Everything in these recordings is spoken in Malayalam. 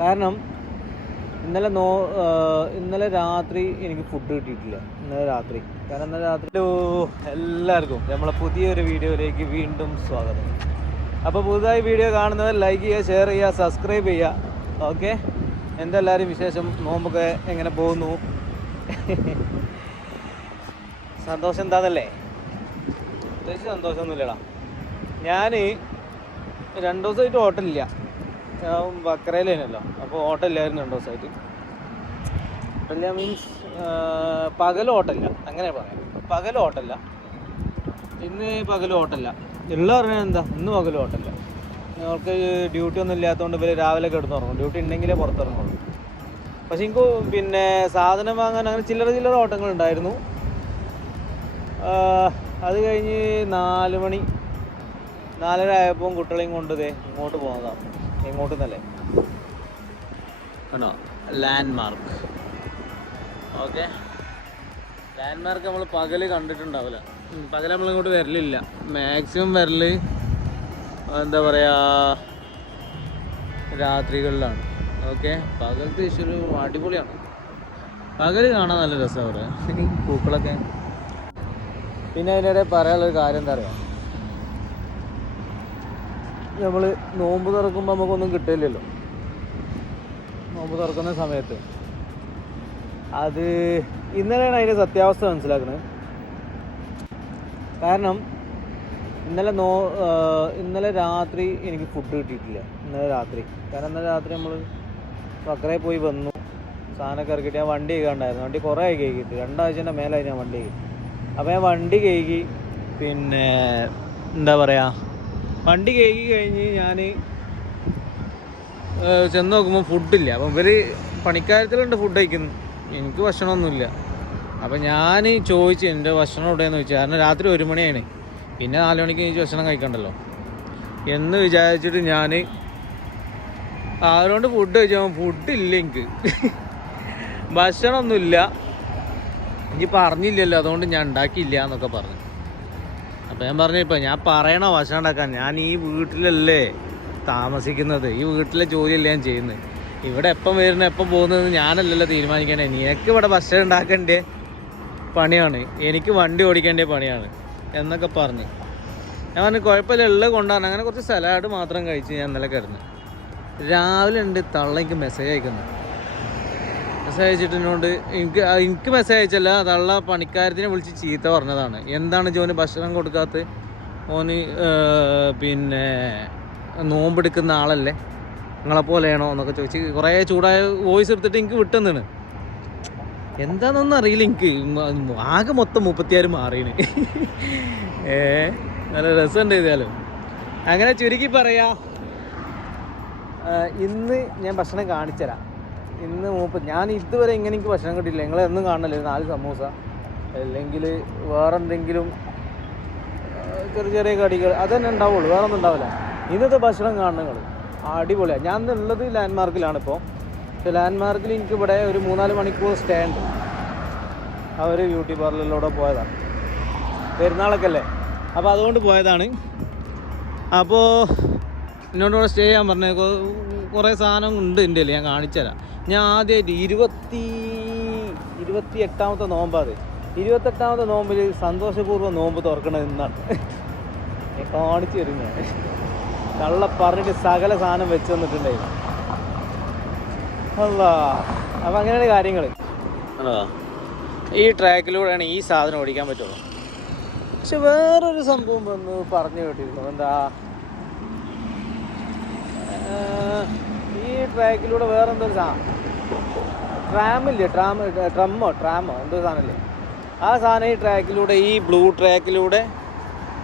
കാരണം ഇന്നലെ രാത്രി എനിക്ക് ഫുഡ് കിട്ടിയിട്ടില്ല. ഇന്നലെ രാത്രി കാരണം ഇന്നലെ രാത്രി എല്ലാവർക്കും നമ്മളെ പുതിയൊരു വീഡിയോയിലേക്ക് വീണ്ടും സ്വാഗതം. അപ്പോൾ പുതുതായി വീഡിയോ കാണുന്നവർ ലൈക്ക് ചെയ്യുക, ഷെയർ ചെയ്യുക, സബ്സ്ക്രൈബ് ചെയ്യുക. ഓക്കെ, എന്തെല്ലാവരും വിശേഷം? നോമ്പൊക്കെ എങ്ങനെ പോകുന്നു? സന്തോഷം എന്താണല്ലേ? പ്രത്യേകിച്ച് സന്തോഷമൊന്നുമില്ലടാ. ഞാൻ 2 ദിവസമായിട്ട് ഹോട്ടലില്ല. ഞാൻ ബക്കറയിലേനല്ലോ, അപ്പോൾ ഹോട്ടലില്ലായിരുന്നു 2 ദിവസമായിട്ട്. ഹോട്ടലില്ല മീൻസ് പകൽ ഹോട്ടലില്ല, അങ്ങനെ പറയാം. പകൽ ഹോട്ടലില്ല, ഇന്ന് പകൽ ഹോട്ടലില്ല. ഉള്ള പറഞ്ഞാൽ എന്താ, ഇന്ന് പകൽ ഹോട്ടലില്ല. ഞങ്ങൾക്ക് ഡ്യൂട്ടി ഒന്നും ഇല്ലാത്തതുകൊണ്ട് ഇവർ രാവിലെ കിടന്നുറങ്ങും. ഡ്യൂട്ടി ഉണ്ടെങ്കിലേ പുറത്തിറങ്ങുള്ളൂ. പക്ഷെ എനിക്ക് പിന്നെ സാധനം വാങ്ങാൻ അങ്ങനെ ചില്ലറ ഓട്ടങ്ങളുണ്ടായിരുന്നു. അത് കഴിഞ്ഞ് 4 മണി 4:30 ആയപ്പോൾ കുട്ടികളെയും കൊണ്ട് ഇങ്ങോട്ട് പോകുന്നതാണ്. ഇങ്ങോട്ട് നിന്നല്ലേ ആണോ ലാൻഡ്മാർക്ക്. ഓക്കെ, ലാൻഡ്മാർക്ക് നമ്മൾ പകൽ കണ്ടിട്ടുണ്ടാവില്ല. പകൽ നമ്മളിങ്ങോട്ട് വരലില്ല. മാക്സിമം വരൽ എന്താ പറയുക, രാത്രികളിലാണ്. ഓക്കെ, പകലത്തെ ഇഷ്യൂ അടിപൊളിയാണ്. പകൽ കാണാൻ നല്ല രസമാണ് അവിടെ പൂക്കളൊക്കെ. പിന്നെ അതിനിടെ പറയാനുള്ളൊരു കാര്യം എന്താ പറയുക, നമ്മൾ നോമ്പ് തുറക്കുമ്പോൾ നമുക്കൊന്നും കിട്ടില്ലല്ലോ. നോമ്പ് തുറക്കുന്ന സമയത്ത് അത് ഇന്നലെയാണ് അതിൻ്റെ സത്യാവസ്ഥ മനസ്സിലാക്കുന്നത്. കാരണം ഇന്നലെ രാത്രി എനിക്ക് ഫുഡ് കിട്ടിയിട്ടില്ല. ഇന്നലെ രാത്രി കാരണം ഇന്നലെ രാത്രി നമ്മൾ ബക്കറയിൽ പോയി വന്നു, സാധനമൊക്കെ ഇറക്കിയിട്ട് ഞാൻ വണ്ടി കഴുകാണ്ടായിരുന്നു. വണ്ടി കുറേ ആയി കഴുകിയിട്ട്, 2 ആഴ്ചൻ്റെ മേലായി ഞാൻ വണ്ടി കഴുകി. അപ്പോൾ ഞാൻ വണ്ടി കഴുകി, പിന്നെ എന്താ പറയുക, വണ്ടി കഴുകി കഴിഞ്ഞ് ഞാൻ ചെന്ന് നോക്കുമ്പോൾ ഫുഡില്ല. അപ്പം ഇവർ പണിക്കാര്യത്തിലുണ്ട് ഫുഡ് കഴിക്കുന്നു, എനിക്ക് ഭക്ഷണമൊന്നുമില്ല. അപ്പം ഞാൻ ചോദിച്ചു എൻ്റെ ഭക്ഷണം എവിടെയെന്ന് ചോദിച്ചു. കാരണം രാത്രി 1 മണിയാണ്, പിന്നെ 4 മണിക്ക് എനിക്ക് ഭക്ഷണം കഴിക്കണ്ടല്ലോ എന്ന് വിചാരിച്ചിട്ട് ഞാൻ അവരോട് ഫുഡ് കഴിച്ചാൽ ഫുഡില്ല, എനിക്ക് ഭക്ഷണമൊന്നുമില്ല. ഇനി പറഞ്ഞില്ലല്ലോ, അതുകൊണ്ട് ഞാൻ ഉണ്ടാക്കിയില്ല എന്നൊക്കെ പറഞ്ഞു. അപ്പോൾ ഞാൻ പറഞ്ഞു, ഇപ്പം ഞാൻ പറയണോ ഭക്ഷണം ഉണ്ടാക്കാൻ? ഞാൻ ഈ വീട്ടിലല്ലേ താമസിക്കുന്നത്, ഈ വീട്ടിലെ ജോലിയല്ലേ ഞാൻ ചെയ്യുന്നത്. ഇവിടെ എപ്പം വരുന്നത് എപ്പം പോകുന്നത് ഞാനല്ലല്ലോ തീരുമാനിക്കണേ. നിനക്ക് ഇവിടെ ഭക്ഷണം ഉണ്ടാക്കേണ്ട പണിയാണ്, എനിക്ക് വണ്ടി ഓടിക്കേണ്ട പണിയാണ് എന്നൊക്കെ പറഞ്ഞ് ഞാൻ പറഞ്ഞു കുഴപ്പമില്ല, ഉള്ളത് കൊണ്ടാണ്. അങ്ങനെ കുറച്ച് സലാഡ് മാത്രം കഴിച്ച് ഞാൻ ഇന്നലെ കിടന്ന്. രാവിലെ ഉണ്ട് തള്ളക്ക് മെസ്സേജ് അയക്കുന്നത്. മെസ്സേജ് അയച്ചിട്ടിനോണ്ട് എനിക്ക് മെസ്സേജ് അയച്ചല്ല, തള്ള പണിക്കാരത്തിനെ വിളിച്ച് ചീത്ത പറഞ്ഞതാണ്. എന്താണ് ജോന് ഭക്ഷണം കൊടുക്കാത്ത? ഓന് പിന്നെ നോമ്പെടുക്കുന്ന ആളല്ലേ, നിങ്ങളെപ്പോലെയാണോ എന്നൊക്കെ ചോദിച്ച് കുറേ ചൂടായ വോയിസ് എടുത്തിട്ട് എനിക്ക് വിട്ടെന്നാണ്. എന്താണെന്നൊന്നും അറിയില്ല എനിക്ക്. ആകെ മൊത്തം 36 മാറിയാണ്. നല്ല രസമുണ്ട് ചെയ്താലും. അങ്ങനെ ചുരുക്കി പറയാ, ഇന്ന് ഞാൻ ഭക്ഷണം കാണിച്ചുതരാം. ഇന്ന് ഞാൻ ഇതുവരെ ഇങ്ങനെ എനിക്ക് ഭക്ഷണം കിട്ടിയില്ല. നിങ്ങൾ എന്നും കാണണല്ലേ 4 സമൂസ അല്ലെങ്കിൽ വേറെ എന്തെങ്കിലും ചെറിയ കടികൾ അതന്നെ ഉണ്ടാവുള്ളൂ, വേറെ ഒന്നും ഉണ്ടാവില്ല. ഇന്നത്തെ ഭക്ഷണം കാണുന്നത് അടിപൊളിയാണ്. ഞാൻ ഉള്ളത് ലാൻഡ്മാർക്കിലാണിപ്പോൾ. പക്ഷേ ലാൻഡ്മാർക്കിൽ എനിക്കിവിടെ ഒരു 3-4 മണിക്കൂർ സ്റ്റേ ഉണ്ട്. അവർ ബ്യൂട്ടി പാർലറിലൂടെ പോയതാണ്, പെരുന്നാളൊക്കെ അല്ലേ, അപ്പോൾ അതുകൊണ്ട് പോയതാണ്. അപ്പോൾ എന്നോട് ഇവിടെ സ്റ്റേ ചെയ്യാൻ പറഞ്ഞ കുറേ സാധനം ഉണ്ട് എൻ്റെ കയ്യിൽ, ഞാൻ കാണിച്ചുതരാം. ഞാൻ ആദ്യമായിട്ട് 28ാമത്തെ നോമ്പാണ്. 28ാമത്തെ നോമ്പിൽ സന്തോഷപൂർവ്വം നോമ്പ് തുറക്കണത് ഇന്നാണ്. കാണിച്ചു തരും ഞാൻ. കള്ള പറഞ്ഞിട്ട് സകല സാധനം വെച്ച് തന്നിട്ടുണ്ടായിരുന്നു. അല്ല, അപ്പം അങ്ങനെയാണ് കാര്യങ്ങൾ. ഈ ട്രാക്കിലൂടെയാണ് ഈ സാധനം ഓടിക്കാൻ പറ്റുള്ളൂ. പക്ഷെ വേറൊരു സംഭവം വന്ന് പറഞ്ഞു കേട്ടിരുന്നു. എന്താ, ഈ ട്രാക്കിലൂടെ വേറെന്തൊരു സാധനം, ട്രാമില്ലേ, ട്രാമോ എന്തോ സാധനമില്ലേ, ആ സാധനം ഈ ട്രാക്കിലൂടെ, ഈ ബ്ലൂ ട്രാക്കിലൂടെ,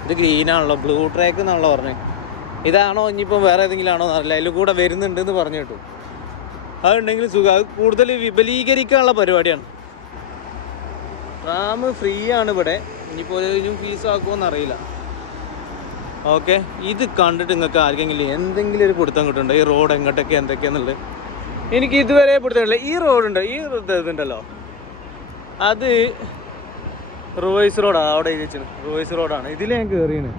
ഇത് ഗ്രീനാണല്ലോ, ബ്ലൂ ട്രാക്ക് എന്നാണല്ലോ പറഞ്ഞത്. ഇതാണോ ഇനിയിപ്പം വേറെ ഏതെങ്കിലും ആണോ എന്നറിയില്ല, അതിൽ കൂടെ വരുന്നുണ്ടെന്ന് പറഞ്ഞു കേട്ടു. അതുണ്ടെങ്കിൽ സുഖം. അത് കൂടുതൽ വിപുലീകരിക്കാനുള്ള പരിപാടിയാണ്. ട്രാം ഫ്രീ ആണ് ഇവിടെ, ഇനിയിപ്പോൾ ഇതിനും ഫീസ് ആക്കുമോയെന്ന് അറിയില്ല. ഓക്കെ, ഇത് കണ്ടിട്ട് നിങ്ങൾക്ക് ആർക്കെങ്കിലും എന്തെങ്കിലും ഒരു പിടുത്തം കിട്ടുന്നുണ്ടോ ഈ റോഡ് എങ്ങോട്ടൊക്കെ എന്തൊക്കെയാന്നുള്ളത്? എനിക്ക് ഇതുവരെ പിടുത്തമില്ല. ഈ റോഡുണ്ട്, ഈ ഇതുണ്ടല്ലോ, അത് റോയ്സ് റോഡാണ്. അവിടെ വെച്ചാൽ റോയ്സ് റോഡാണ്. ഇതിൽ ഞാൻ കയറിയാണ്.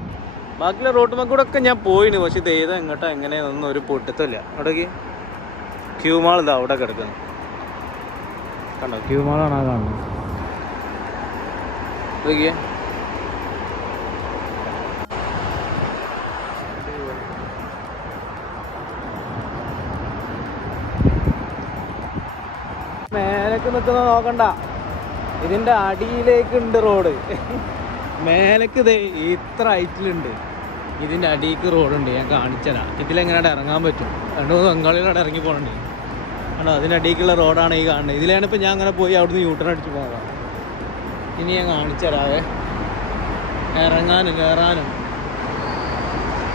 ബാക്കിയുള്ള റോഡ് കൂടെ ഒക്കെ ഞാൻ പോയിന്. പക്ഷെ ഇത് ഏതാ എങ്ങോട്ടാ എങ്ങനെയാണെന്നൊന്നും ഒരു പിടുത്തമില്ല. അവിടേക്ക് ക്യൂ മാൾ ഇതാ അവിടെ കിടക്കുന്നു. കണ്ടോ, ക്യൂ മാളാണ് ആ കാണുന്നത്. നോക്കിയേ, മേലേക്ക് നിൽക്കുന്ന നോക്കണ്ട, ഇതിൻ്റെ അടിയിലേക്ക് ഉണ്ട് റോഡ്. മേലേക്ക് ഇത് ഇത്ര ഹൈറ്റിലുണ്ട്, ഇതിൻ്റെ അടിയിലേക്ക് റോഡുണ്ട്. ഞാൻ കാണിച്ചതാ. ഇതിലെങ്ങനെയാണ് ഇറങ്ങാൻ പറ്റും? 2-3 ബംഗാളികളോട് ഇറങ്ങി പോകണ്ടേ. ആണോ, അതിൻ്റെ അടിയിലേക്കുള്ള റോഡാണ് ഈ കാണുന്നത്. ഇതിലാണ് ഇപ്പം ഞാൻ അങ്ങനെ പോയി അവിടുന്ന് യൂട്ടേൺ അടിച്ച് പോകാം. ഇനി ഞാൻ കാണിച്ചു തരാവേ, ഇറങ്ങാനും കയറാനും.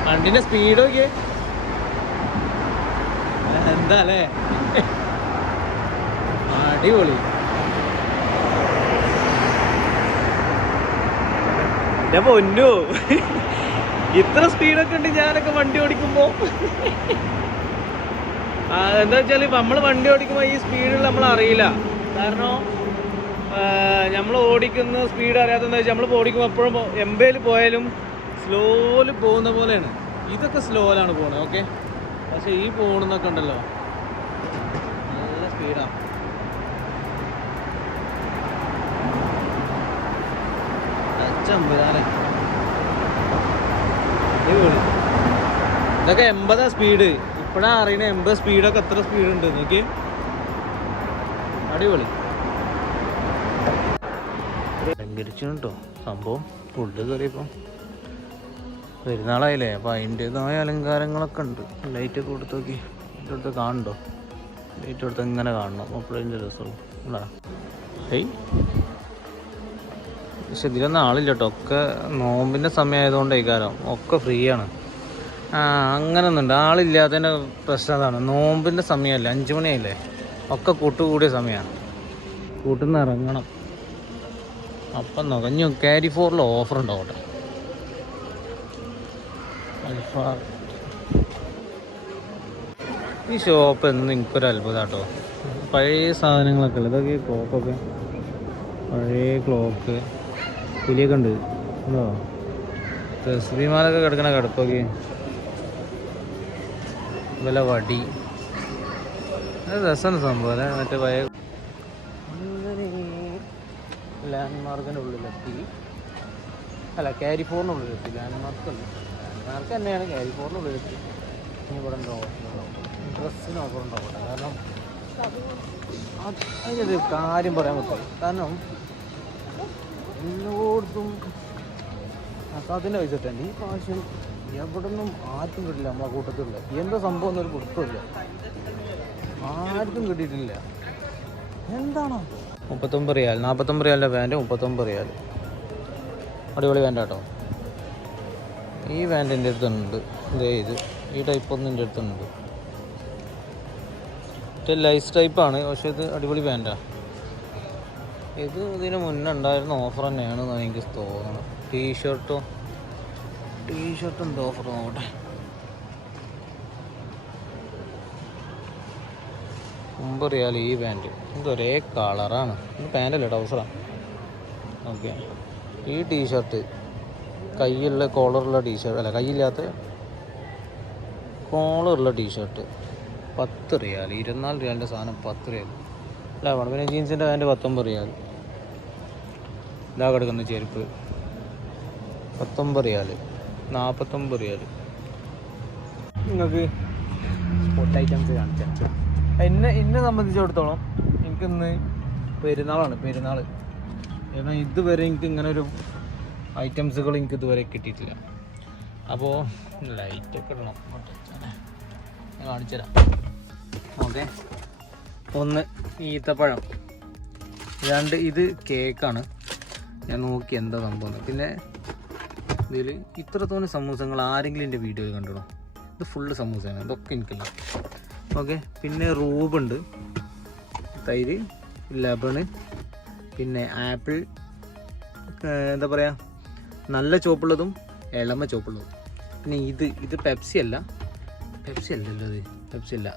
വണ്ടിൻ്റെ സ്പീഡ് നോക്കിയേ, എന്താ അല്ലേ, അടിപൊളി. ഞാൻ പൊന്നു, ഇത്ര സ്പീഡൊക്കെ ഉണ്ട് ഞാനൊക്കെ വണ്ടി ഓടിക്കുമ്പോൾ. എന്താ വെച്ചാൽ നമ്മൾ വണ്ടി ഓടിക്കുമ്പോൾ ഈ സ്പീഡിൽ നമ്മൾ അറിയില്ല. കാരണം നമ്മൾ ഓടിക്കുന്ന സ്പീഡ് അറിയാത്തതെന്ന് വെച്ചാൽ നമ്മൾ ഓടിക്കുമ്പോൾ എപ്പോഴും 80 പോയാലും സ്ലോയിൽ പോകുന്ന പോലെയാണ്. ഇതൊക്കെ സ്ലോയിലാണ് പോകുന്നത്. ഓക്കെ, പക്ഷെ ഈ പോകുന്നതൊക്കെ ഉണ്ടല്ലോ നല്ല സ്പീഡാണ്. ഇതൊക്കെ 80 സ്പീഡ്. ഇപ്പോഴാണ് അറിയണേ 80 സ്പീഡൊക്കെ എത്ര സ്പീഡ് ഉണ്ട് നോക്കി. അടിപൊളി അലങ്കരിച്ചു കേട്ടോ സംഭവം. ഫുഡ് കയറിയപ്പോൾ പെരുന്നാളായില്ലേ, അപ്പം അതിൻ്റെതായ അലങ്കാരങ്ങളൊക്കെ ഉണ്ട്. ലൈറ്റൊക്കെ കൊടുത്ത് നോക്കി, ലൈറ്റ് കൊടുത്ത് കാണണ്ടോ? ലൈറ്റ് കൊടുത്ത് ഇങ്ങനെ കാണണം, അപ്പോഴതിൻ്റെ രസമുള്ളൂ. ഉണ്ടാ ഏയ്, പക്ഷെ ഇതിലൊന്നും ആളില്ല കേട്ടോ. ഒക്കെ നോമ്പിൻ്റെ സമയമായതുകൊണ്ട് കാരണം ഒക്കെ ഫ്രീ ആണ്. അങ്ങനെ ഒന്നുണ്ട്, ആളില്ലാത്തതിൻ്റെ പ്രശ്നം അതാണ്. നോമ്പിൻ്റെ സമയമല്ലേ, 5 മണിയായില്ലേ, ഒക്കെ കൂട്ടുകൂടിയ സമയമാണ്. കൂട്ടിൽ നിന്ന് ഇറങ്ങണം. അപ്പം നോക്കഞ്ഞു ക്യാരി ഫോറിൽ ഓഫർ ഉണ്ടാവട്ടെ. ഈ ഷോപ്പ് എന്ന് എനിക്കൊരു അത്ഭുതം കേട്ടോ. പഴയ സാധനങ്ങളൊക്കെ ഉള്ളത്, ഇതൊക്കെ ക്ലോക്കൊക്കെ, പഴയ ക്ലോക്ക് പുലിയൊക്കെ ഉണ്ട്. എന്തോ തസ്ബീമാലൊക്കെ കിടക്കണ കിടപ്പൊക്കെ, വില വടി, രസമാണ് സംഭവം അല്ലേ. മറ്റേ പഴയ ലാൻഡ് മാർക്കിൻ്റെ ഉള്ളിലെത്തി, അല്ല ക്യാരി ഫോറിനുള്ളിലെത്തി. ലാൻഡ് മാർക്കല്ല, ലാൻഡ് മാർക്ക് തന്നെയാണ്, ക്യാരി ഫോറിനുള്ളിലെത്തി. ഇനി ഇവിടെ ഉണ്ടാവും ഡ്രസ്സിന് ഓഫർ ഉണ്ടാവട്ടെ. കാരണം അതിനൊരു കാര്യം പറയാൻ പറ്റും. കാരണം എല്ലായിടത്തും അതിൻ്റെ പൈസ തന്നെ ഈ പ്രാവശ്യം എവിടെ നിന്നും ആർക്കും കിട്ടില്ല. നമ്മളെ കൂട്ടത്തിലുള്ള എന്താ സംഭവം എന്നൊരു കൊടുത്തില്ല, ആർക്കും കിട്ടിയിട്ടില്ല. എന്താണോ 39 റിയാൽ, 49 റിയാലിൻ്റെ പാൻറ്റ് 39 റിയാൽ. അടിപൊളി പാൻറ്റ് കേട്ടോ. ഈ പാൻറ്റ് എൻ്റെ അടുത്തുണ്ട്. ഇത് ഈ ടൈപ്പ് ഒന്നും എൻ്റെ അടുത്തുണ്ട്. മറ്റേ ലൈസ് ടൈപ്പാണ്, പക്ഷേ ഇത് അടിപൊളി പാൻറ്റാണ്. ഇത് ഇതിന് മുന്നേ ഉണ്ടായിരുന്ന ഓഫർ തന്നെയാണെന്നാണ് എനിക്ക് തോന്നുന്നത്. ടീഷർട്ടും എന്തോ ഓഫർ നോക്കട്ടെ. 9 റിയാൽ ഈ പാൻറ്റ്. ഇത് ഒരേ കളറാണ്. ഇത് പാൻറ്റല്ല, ട്രൗസറാണ്. ഓക്കെ, ഈ ടീഷർട്ട് കയ്യുള്ള കോളറുള്ള ടീഷർട്ട്, അല്ല കയ്യില്ലാത്ത കോളറുള്ള ടീഷർട്ട് 10 റിയാൽ. 24 റിയാലിൻ്റെ സാധനം 10 റിയാൽ. അല്ല പിന്നെ ജീൻസിൻ്റെ പാൻറ്റ് 19 റിയാൽ. ഇതാ കിടക്കുന്ന ചെരുപ്പ് 19 റിയാൽ, 49 റിയാൽ. നിങ്ങൾക്ക് സ്പോട്ട് ഐറ്റംസ് കാണിച്ചാൽ എന്നെ സംബന്ധിച്ചിടത്തോളം എനിക്കിന്ന് പെരുന്നാളാണ്. കാരണം ഇതുവരെ എനിക്ക് ഇങ്ങനെ ഒരു ഐറ്റംസുകൾ എനിക്ക് ഇതുവരെ കിട്ടിയിട്ടില്ല. അപ്പോൾ ലൈറ്റൊക്കെ ഇടണം, ഞാൻ കാണിച്ചുതരാം. ഓക്കെ, 1 ഈത്തപ്പഴം, 2 ഇത് കേക്കാണ്. ഞാൻ നോക്കി എന്താ സംഭവം. പിന്നെ ഇതിൽ ഇത്രത്തോളം സമൂസങ്ങൾ ആരെങ്കിലും എൻ്റെ വീഡിയോയിൽ കണ്ടിടോ? ഇത് ഫുള്ള് സമൂസയാണ്, ഇതൊക്കെ എനിക്കല്ല. ഓക്കെ, പിന്നെ റൂബുണ്ട്, തൈര്, ലബണ്, പിന്നെ ആപ്പിൾ, എന്താ പറയുക, നല്ല ചോപ്പുള്ളതും ഇളമ ചോപ്പുള്ളതും. പിന്നെ ഇത് പെപ്സി അല്ലല്ലോ, പെപ്സി അല്ല,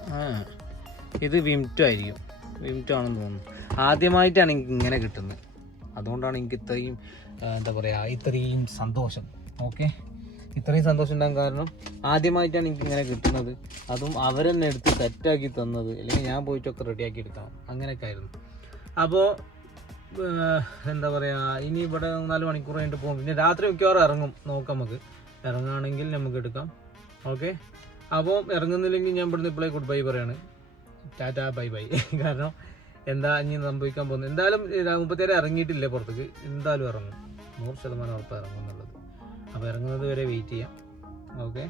ഇത് വിംറ്റോ ആയിരിക്കും. വിംറ്റോ ആണെന്ന് തോന്നുന്നു. ആദ്യമായിട്ടാണ് എനിക്ക് ഇങ്ങനെ കിട്ടുന്നത്. അതുകൊണ്ടാണ് എനിക്ക് ഇത്രയും എന്താ പറയുക, ഇത്രയും സന്തോഷം. ഓക്കെ, ഇത്രയും സന്തോഷം ഉണ്ടാകാൻ കാരണം ആദ്യമായിട്ടാണ് എനിക്ക് ഇങ്ങനെ കിട്ടുന്നത്. അതും അവരെന്നെ എടുത്ത് സെറ്റാക്കി തന്നത്. അല്ലെങ്കിൽ ഞാൻ പോയിട്ടൊക്കെ റെഡിയാക്കി എടുക്കണം, അങ്ങനെയൊക്കെ ആയിരുന്നു. അപ്പോൾ എന്താ പറയുക, ഇനി ഇവിടെ 4 മണിക്കൂർ കഴിഞ്ഞിട്ട് പോകും. പിന്നെ രാത്രി മിക്കവാറും ഇറങ്ങും, നോക്കാം. നമുക്ക് ഇറങ്ങുകയാണെങ്കിൽ നമുക്ക് എടുക്കാം. ഓക്കെ, അപ്പോൾ ഇറങ്ങുന്നില്ലെങ്കിൽ ഞാൻ ഇവിടുന്ന് ഇപ്പോഴേ ഗുഡ് ബൈ പറയാണ്. Tata bye bye. കാരണം എന്താ ഇനി സംഭവിക്കാൻ പോകുന്നത്, എന്തായാലും 37 ഇറങ്ങിയിട്ടില്ലേ പുറത്തേക്ക്, എന്തായാലും ഇറങ്ങും, 100% ഉറപ്പ് ഇറങ്ങും എന്നുള്ളത്. അപ്പോൾ ഇറങ്ങുന്നത് വരെ വെയിറ്റ് ചെയ്യാം. ഓക്കെ,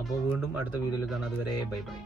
അപ്പോൾ വീണ്ടും അടുത്ത വീഡിയോയിൽ കാണാം. അതുവരെ ബൈ ബൈ.